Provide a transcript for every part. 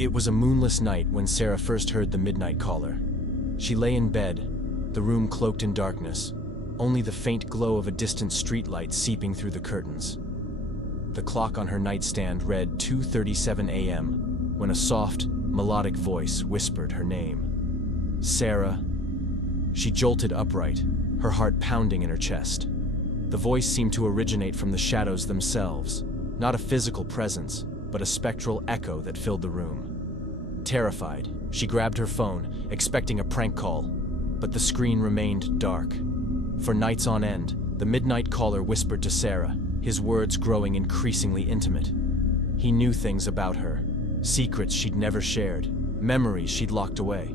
It was a moonless night when Sarah first heard the midnight caller. She lay in bed, the room cloaked in darkness, only the faint glow of a distant streetlight seeping through the curtains. The clock on her nightstand read 2:37 a.m. when a soft, melodic voice whispered her name. Sarah. She jolted upright, her heart pounding in her chest. The voice seemed to originate from the shadows themselves, not a physical presence, but a spectral echo that filled the room. Terrified, she grabbed her phone, expecting a prank call, but the screen remained dark. For nights on end, the midnight caller whispered to Sarah, his words growing increasingly intimate. He knew things about her, secrets she'd never shared, memories she'd locked away.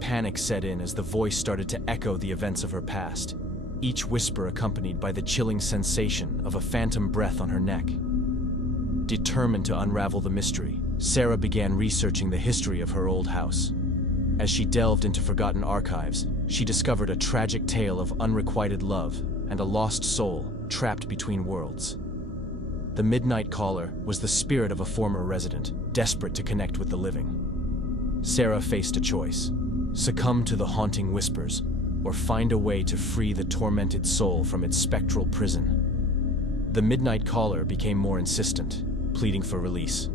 Panic set in as the voice started to echo the events of her past, each whisper accompanied by the chilling sensation of a phantom breath on her neck. Determined to unravel the mystery, Sarah began researching the history of her old house. As she delved into forgotten archives, she discovered a tragic tale of unrequited love and a lost soul trapped between worlds. The midnight caller was the spirit of a former resident, desperate to connect with the living. Sarah faced a choice: succumb to the haunting whispers, or find a way to free the tormented soul from its spectral prison. The midnight caller became more insistent, pleading for release.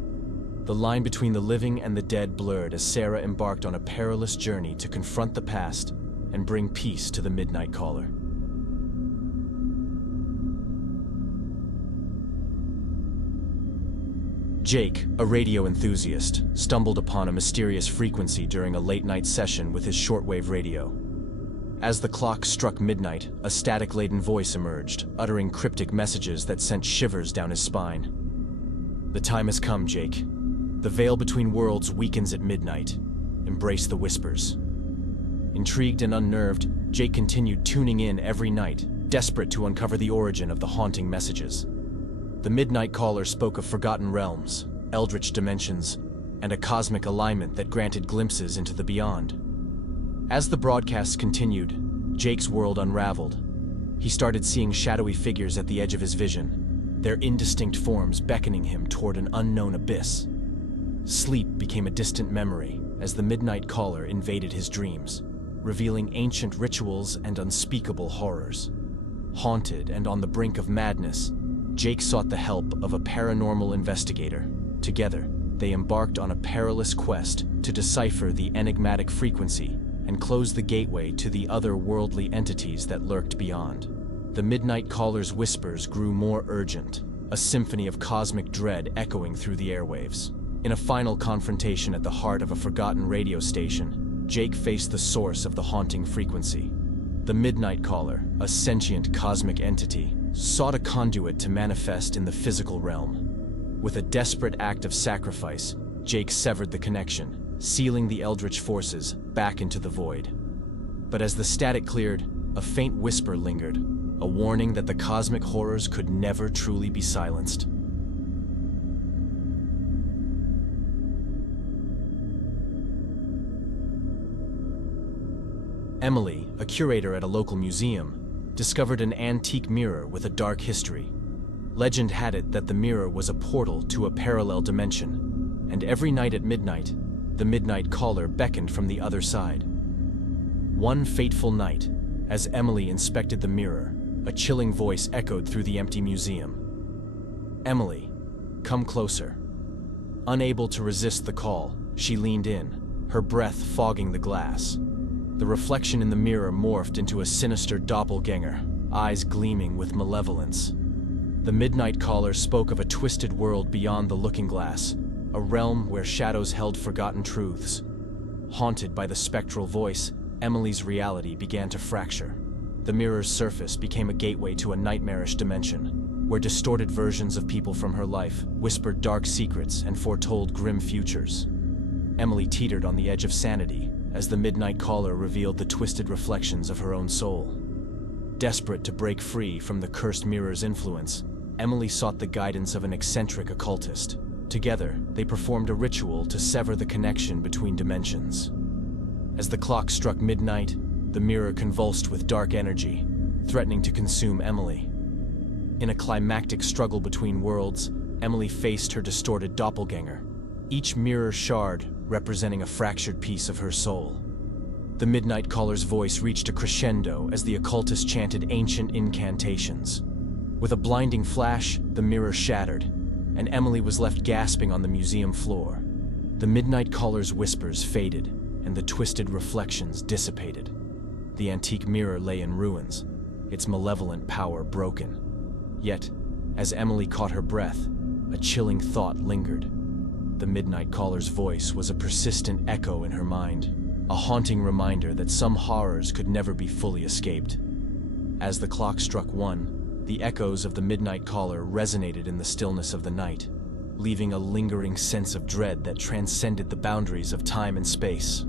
The line between the living and the dead blurred as Sarah embarked on a perilous journey to confront the past and bring peace to the midnight caller. Jake, a radio enthusiast, stumbled upon a mysterious frequency during a late-night session with his shortwave radio. As the clock struck midnight, a static-laden voice emerged, uttering cryptic messages that sent shivers down his spine. "The time has come, Jake. The veil between worlds weakens at midnight. Embrace the whispers." Intrigued and unnerved, Jake continued tuning in every night, desperate to uncover the origin of the haunting messages. The midnight caller spoke of forgotten realms, eldritch dimensions, and a cosmic alignment that granted glimpses into the beyond. As the broadcasts continued, Jake's world unraveled. He started seeing shadowy figures at the edge of his vision, their indistinct forms beckoning him toward an unknown abyss. Sleep became a distant memory as the midnight caller invaded his dreams, revealing ancient rituals and unspeakable horrors. Haunted and on the brink of madness, Jake sought the help of a paranormal investigator. Together, they embarked on a perilous quest to decipher the enigmatic frequency and close the gateway to the otherworldly entities that lurked beyond. The midnight caller's whispers grew more urgent, a symphony of cosmic dread echoing through the airwaves. In a final confrontation at the heart of a forgotten radio station, Jake faced the source of the haunting frequency. The midnight caller, a sentient cosmic entity, sought a conduit to manifest in the physical realm. With a desperate act of sacrifice, Jake severed the connection, sealing the eldritch forces back into the void. But as the static cleared, a faint whisper lingered, a warning that the cosmic horrors could never truly be silenced. Emily, a curator at a local museum, discovered an antique mirror with a dark history. Legend had it that the mirror was a portal to a parallel dimension, and every night at midnight, the midnight caller beckoned from the other side. One fateful night, as Emily inspected the mirror, a chilling voice echoed through the empty museum. "Emily, come closer." Unable to resist the call, she leaned in, her breath fogging the glass. The reflection in the mirror morphed into a sinister doppelganger, eyes gleaming with malevolence. The midnight caller spoke of a twisted world beyond the looking glass, a realm where shadows held forgotten truths. Haunted by the spectral voice, Emily's reality began to fracture. The mirror's surface became a gateway to a nightmarish dimension, where distorted versions of people from her life whispered dark secrets and foretold grim futures. Emily teetered on the edge of sanity as the midnight caller revealed the twisted reflections of her own soul. Desperate to break free from the cursed mirror's influence, Emily sought the guidance of an eccentric occultist. Together, they performed a ritual to sever the connection between dimensions. As the clock struck midnight, the mirror convulsed with dark energy, threatening to consume Emily. In a climactic struggle between worlds, Emily faced her distorted doppelganger, each mirror shard representing a fractured piece of her soul. The Midnight Caller's voice reached a crescendo as the occultist chanted ancient incantations. With a blinding flash, the mirror shattered, and Emily was left gasping on the museum floor. The Midnight Caller's whispers faded, and the twisted reflections dissipated. The antique mirror lay in ruins, its malevolent power broken. Yet, as Emily caught her breath, a chilling thought lingered. The Midnight Caller's voice was a persistent echo in her mind, a haunting reminder that some horrors could never be fully escaped. As the clock struck 1, the echoes of the Midnight Caller resonated in the stillness of the night, leaving a lingering sense of dread that transcended the boundaries of time and space.